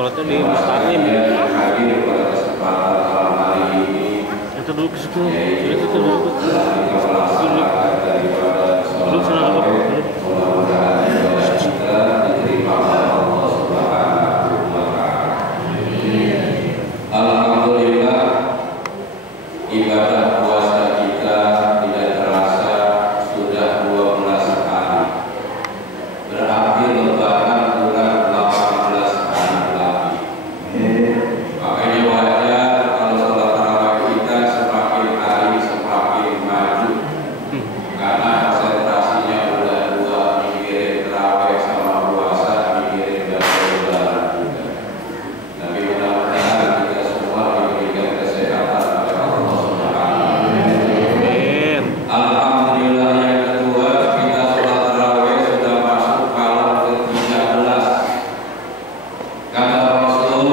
sholatnya di Muslim. Pada kesempatan malam hari ini Kita duduk ke situ. Kita duduk. Duduk sana dulu. mudah-mudahan kita diterima oleh Allah Subhanahu wa Ta'ala. Alhamdulillah, ibadah puasa kita tidak terasa sudah 12 hari. Berarti lebaran kurang 18 hari lagi. Makanya wajar kalau sholat tarawih kita semakin hari semakin maju, karena konsentrasinya udah dua, mikirin tarawih sama puasa, mikirin lebaran juga. Tapi mudah-mudahan kita semua diberikan kesehatan oleh Allah Subhanahu wa Ta'ala. Alhamdulillah, yang kedua, kita sholat tarawih sudah masuk malam ke-13. Kata Rasul,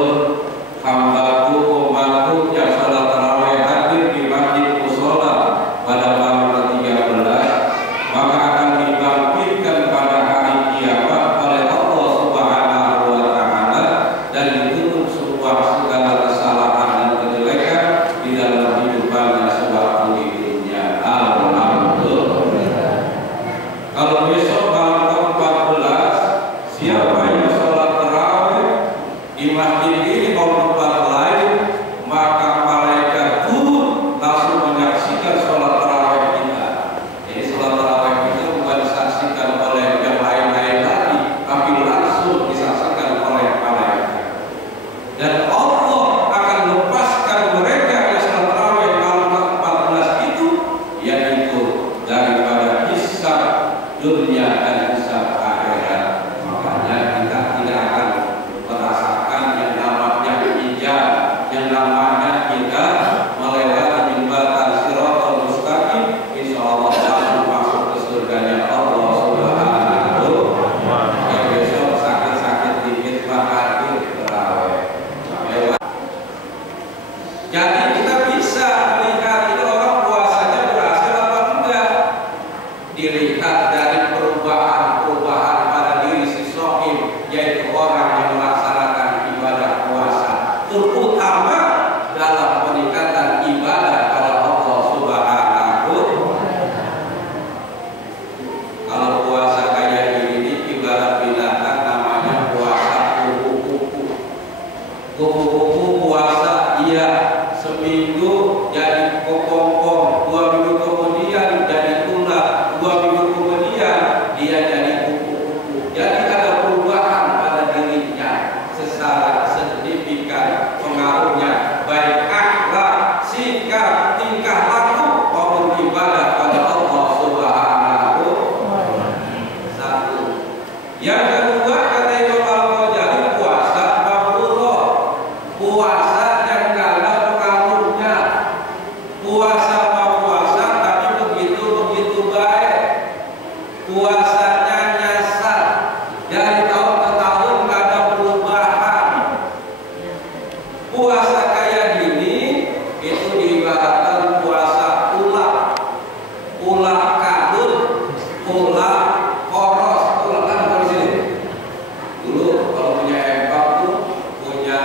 hambaku umatku yang sholat tarawih hadir di masjid musola pada malam ke-13, maka akan dibangkitkan pada hari kiamat oleh Allah Subhanahu wa Ta'ala dan ditutup semua segala kesalahan dan kejelekan di dalam kehidupannya sewaktu di dunia. Alhamdulillah. Kalau besok malam ke-14, siapa yang sholat tarawih di masjid ini maupun tempat lain, maka malaikat turun langsung menyaksikan sholat tarawih kita. Jadi sholat tarawih kita bukan disaksikan oleh yang lain-lain lagi, tapi langsung disaksikan oleh malaikat. Dan Allah akan lepaskan mereka yang sholat tarawih malam ke-14 itu, yaitu daripada hisab dunia dan hisab akhirat. Makanya kita tidak akan merasakan yang namanya hijab, yang namanya kita melewati jembatan Shiratal Mustaqim. Insyaallah langsung masuk ke surganya Allah Subhanahu wa Ta'ala. Yang besok sakit-sakit dikit hadir tarawih. Jadi kita bisa melihat itu orang puasanya berhasil apa enggak, dilihat dari perubahan-perubahan pada diri si shaim, yaitu orang yang melaksanakan ibadah puasa, terutama dalam peningkatan ibadah pada Allah Subhanahu wa Ta'ala. Kalau puasa kayak gini ibarat binatang, namanya puasa kupu-kupu. Kupu-kupu puasa, iya, seminggu jadi kepompong, 2 minggu kemudian jadi ular, 2 minggu kemudian dia jadi kupu-kupu. Jadi ada perubahan pada dirinya secara signifikan, pengaruhnya baik akhlak, sikap, tingkah laku maupun ibadah pada Allah Subhanahu wa Ta'ala. Satu. Yang kedua, kata Imam Al-Ghazali, puasa mabrurah, puasa yang gak ada pengaruhnya. Puasa mau puasa tapi begitu baik. Puasanya nyasar, dari tahun ke tahun gak ada perubahan. Puasa kayak gini itu diibaratkan puasa ulah kadut, ulah koros, ulah kan di sini. Dulu kalau punya empang tuh, punya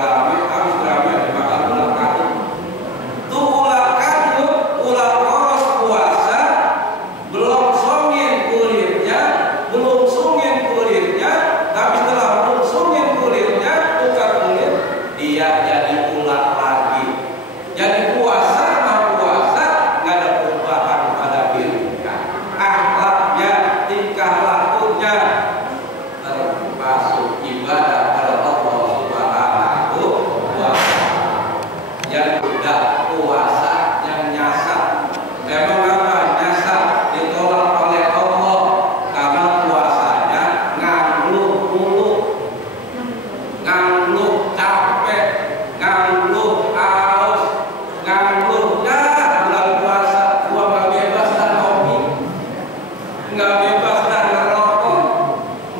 keramik, harus keramik dimakan ulah kadut. Tuh ulah kadut, ulah koros puasa, belum songin kulitnya, tapi setelah belum songin kulitnya, buka kulit, dia jadi ulah lagi. Jadi puasa mau puasa nggak ada perubahan pada dirinya, akhlaknya, tingkah lakunya, termasuk ibadah pada Allah Subhanahu wa Ta'ala. Yang udah puasa yang nyasar, memang apa nyasar, ditolak oleh Allah karena puasanya nganggluh mulu, nganggluh capek, nganggluh aus, nganggluh bulan puasa gua nggak bebas dan kopi, nggak bebas dan ngerokok,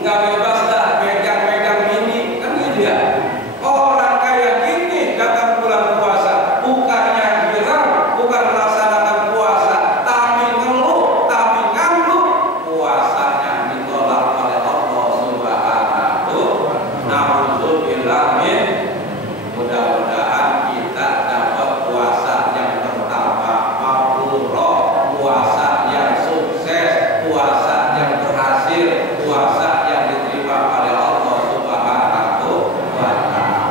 nggak bebas dan megang-megang ini, kan gitu ya. Orang kayak gini datang bulan puasa bukannya girang, bukan melaksanakan puasa, tapi ngeluh, tapi nganggluh, puasanya ditolak oleh Allah Subhanahu wa Ta'ala. Na'udzubillah Mudah-mudahan kita dapat puasa yang pertama mabrurah, puasa yang sukses, puasa yang berhasil, puasa yang diterima oleh Allah Subhanahu wa Ta'ala.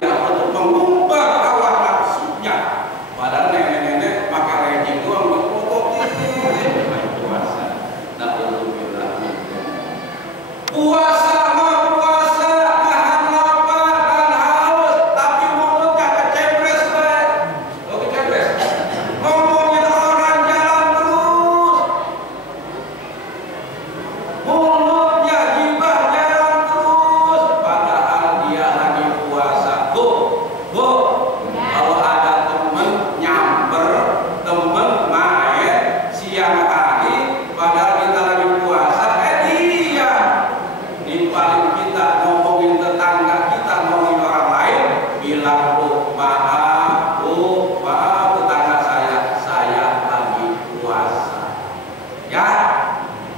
Yang untuk mengubah hawa nafsunya, padahal nenek-nenek pakai rejim doang puasa. Nah, puasa mah puasa, nahan lapar dan haus, tapi mulutnya kecebres baik. Oh, kecebres. Ngomongin orang jalan terus. Mulutnya gibah jalan terus, padahal dia lagi puasa. Bu, kalau ada temen nyamper, temen main siang hari, padahal kita lagi puasa, dia nimpalin kita, ngomongin tetangga kita, ngomongin orang lain, bilang maaf tetangga saya lagi puasa. Ya,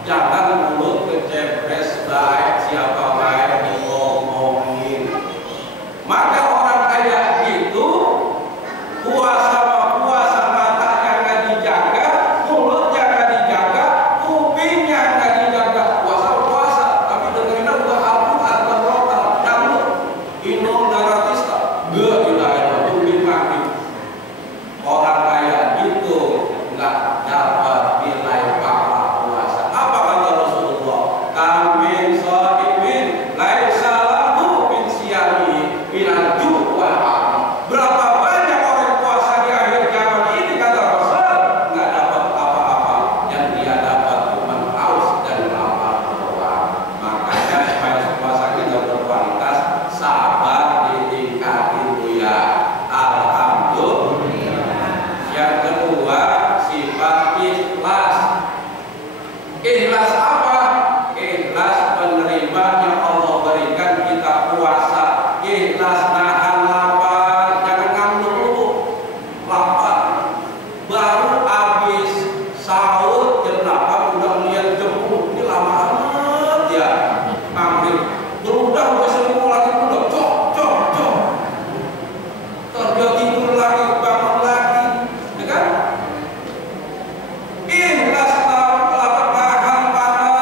jangan mulut kecebres baik, siapa baik diomongin. Maka orang kayak gitu puasa matanya nggak dijaga, mulutnya nggak dijaga, kupingnya nggak dijaga. Puasa tapi dengerin udah Al-Quran, udah rotal, dangdut, inul daratista, gak ilaha mati. Orang kayak gitu nggak dapat nilai pahala puasa. Apa kata Rasulullah? Kamin shaimin laisa lahu min siyami minal ju' wal 'am. Berapa banyak orang puasa di akhir zaman ini, kata Rasul, nggak dapat apa-apa, yang dia dapat cuma haus dan lapar doang. Makanya supaya puasa kita berkualitas, sabar ditingkatin dulu ya. Alhamdulillah. Yang kedua, sifat ikhlas. Ikhlas apa? Ikhlas menerima yang Allah berikan kita puasa. Ikhlas nahan lapar, jangan ngambil dulu lapar. Baru habis sahur jam 8 udah melihat jemput, ini lama amat ya. Ambil berudah selimut lagi, udah cok. Terus tidur lagi, bangun lagi, ya kan? Ikhlas lapar, nahan panas.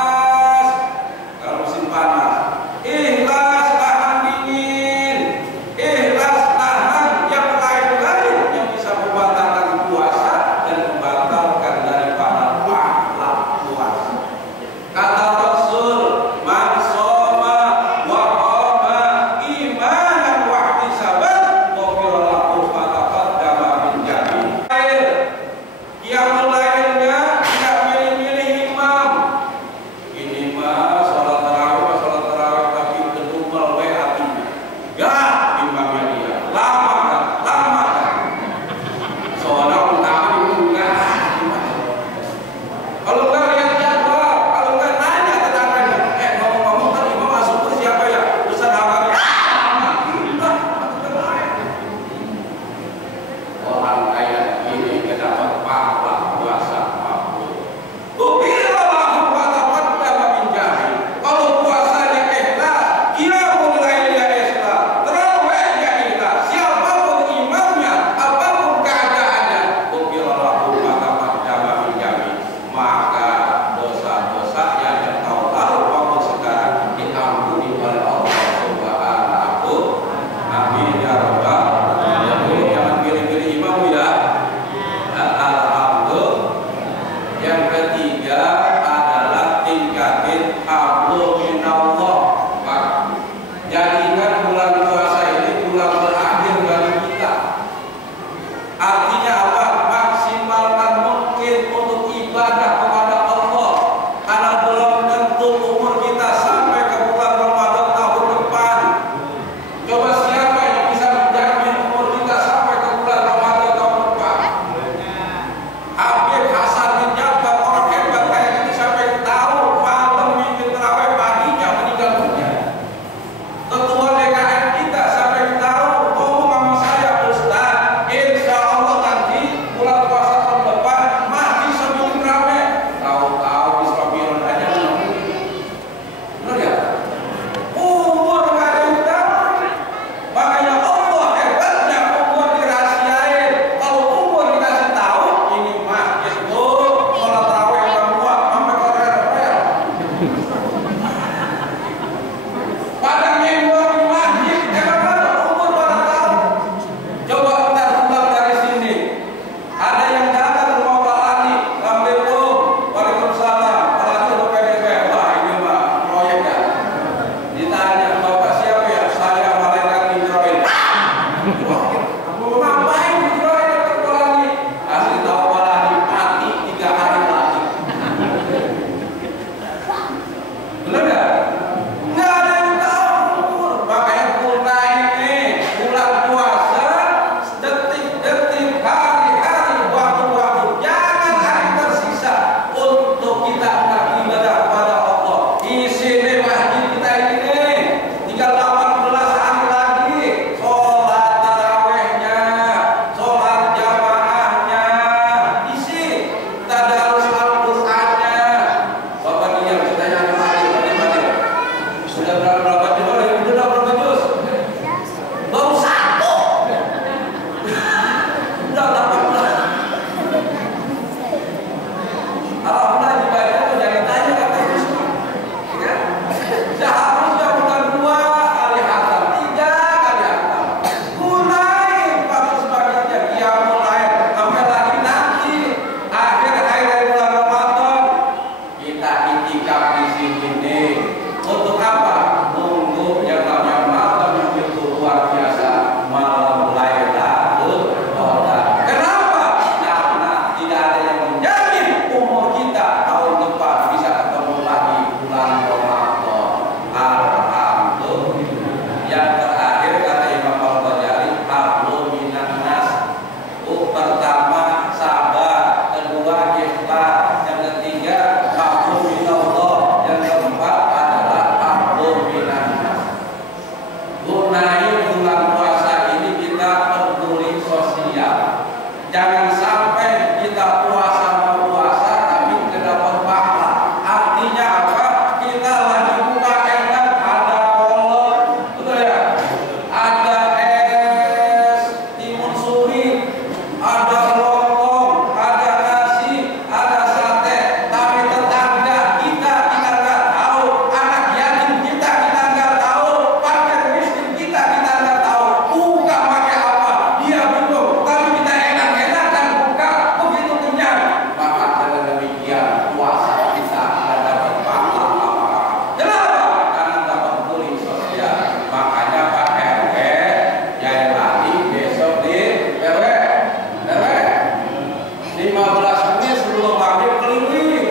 15 menit sebelum maghrib keliling.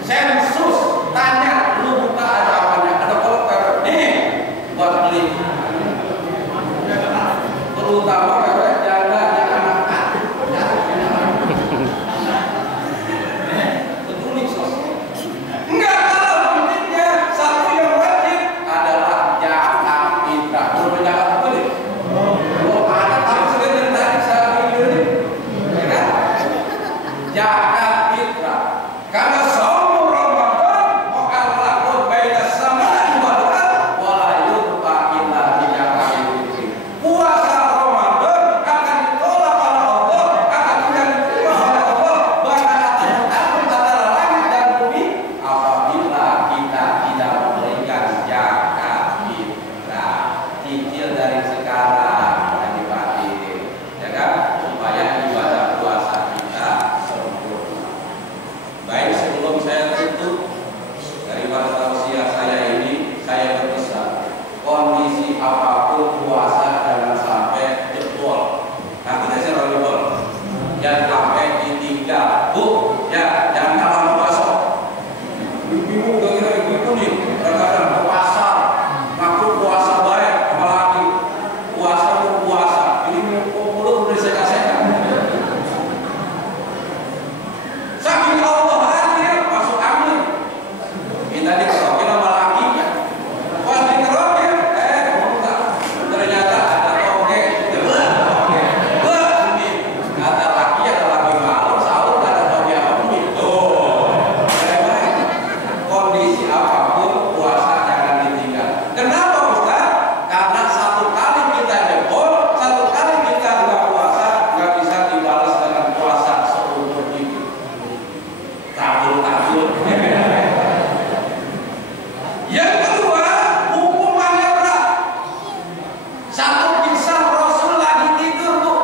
Sensus tanya, lu buka ada apanya? Ada kolektor nih buat beli. Terutama kalau jaga anak-anak. Peduli sosial. Enggak kalah pentingnya. Satu yang wajib adalah zakat fitrah. Belum zakat apa nih? Belum ada tapi sebenarnya tadi saya bilang, ya kan? Zakat fitrah. Karena saum Ramadan mu'allaqun baina samai wal ardh wa la yurfa illa bi zakatil fitri. Puasa Ramadan akan ditolak oleh Allah, akan tidak diterima oleh Allah bahkan akan antara langit dan bumi apabila kita tidak memberikan zakat fitrah. Cicil dari sekarang dan dipakai, ya kan? Supaya ibadah puasa kita sempurna. Baik, sebelum saya tutup daripada tausiah saya ini, saya berpesan kondisi apapun puasa jangan sampai jebol. Nanti saya jebol, jangan sampai ditinggal. Bu, ya jangan kalah puasa. Ibu gak kira ibu nih, kadang-kadang ke pasar, ngaku puasa baik, apalagi puasa itu puasa. Ini mulut udah seka-seka. Saking Allah hadir masuk angin. Kita dikerokin sama lakinya. Pas dikerokin, ternyata ada toge. Wah, ini kata laki ada laki malam sahur ada toge apa mie. Tuh, kondisi apapun puasa jangan ditinggal. Kenapa Ustaz? Karena satu kali kita jebol, satu kali kita nggak puasa, nggak bisa dibalas dengan puasa seumur hidup. Tabur-tabur. Yang kedua, hukumannya berat. Satu kisah Rasul lagi tidur tuh,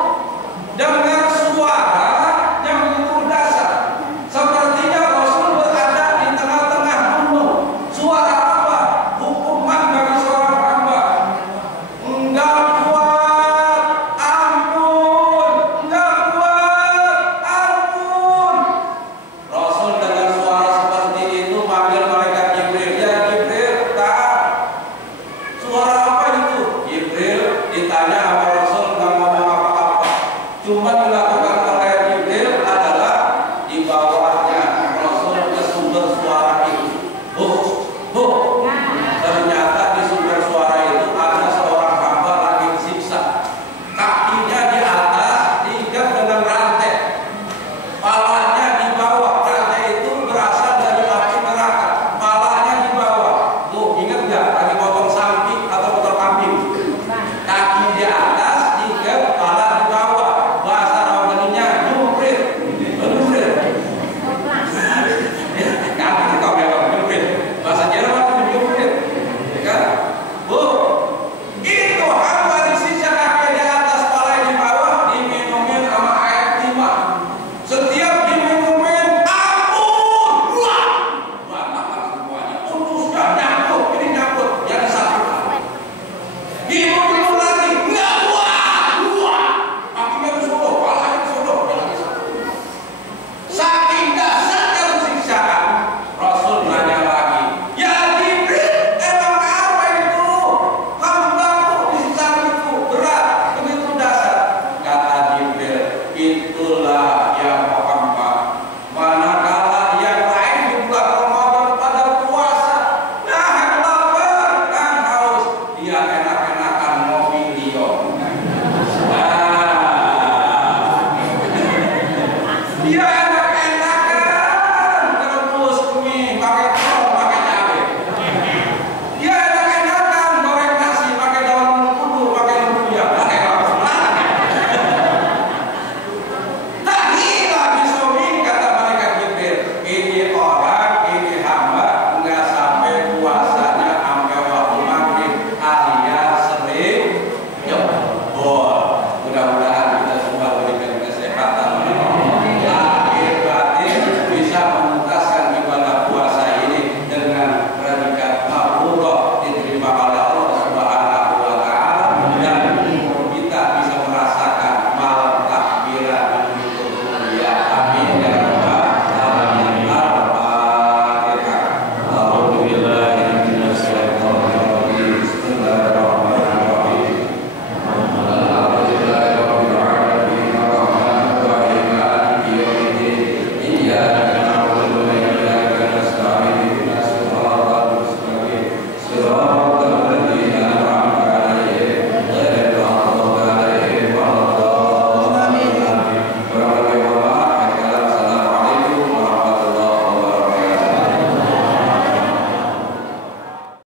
dengar suara yang begitu dasar. Sepertinya Rasul berada di tengah-tengah gunung. Suara apa? Hukuman bagi seorang hamba. Enggak kuat, ampun. Enggak kuat, ampun. Rasul dengan suara seperti itu manggil malaikat Jibril. Ya Jibril, taat. Suara apa itu? Jibril ditanya sama Rasul nggak ngomong apa-apa. Cuma dilakukan oleh Jibril adalah di bawahnya Rasul ke sumber suara itu. Ternyata di sumber suara itu ada seorang hamba lagi disiksa. Kakinya di atas diikat dengan rantai. Palanya di bawah, rantai itu berasal dari api neraka. Palanya di bawah. Tuh, ingat nggak? Lagi potong sapi atau potong kambing. Kaki di atas, diikat, pala di bawah. Bahasa Romaninya nyuprit. Nyuprit. Kaki itu kau memang nyuprit. Bahasa Jerman nyuprit. Ya kan? Bu, itu hamba disiksa kaki di atas, pala di bawah, diminumin sama air timah. Setiap diminumin, ampun, buah makan semuanya, utusnya nyangkut, ini nyangkut, jadi satu. Minum lagi, enggak buah, kakinya ke sono, palanya ke sono, jadi satu. Saking dasarnya siksaan, Rasul nanya lagi, ya Jibril, emang apa itu? Hambaku disiksa itu berat, begitu dasar. Kata Jibril, itulah yang hamba. Manakala yang lain di bulan Ramadan pada puasa, nahan lapar, nahan haus, dia enak-enakan mobilion. Dia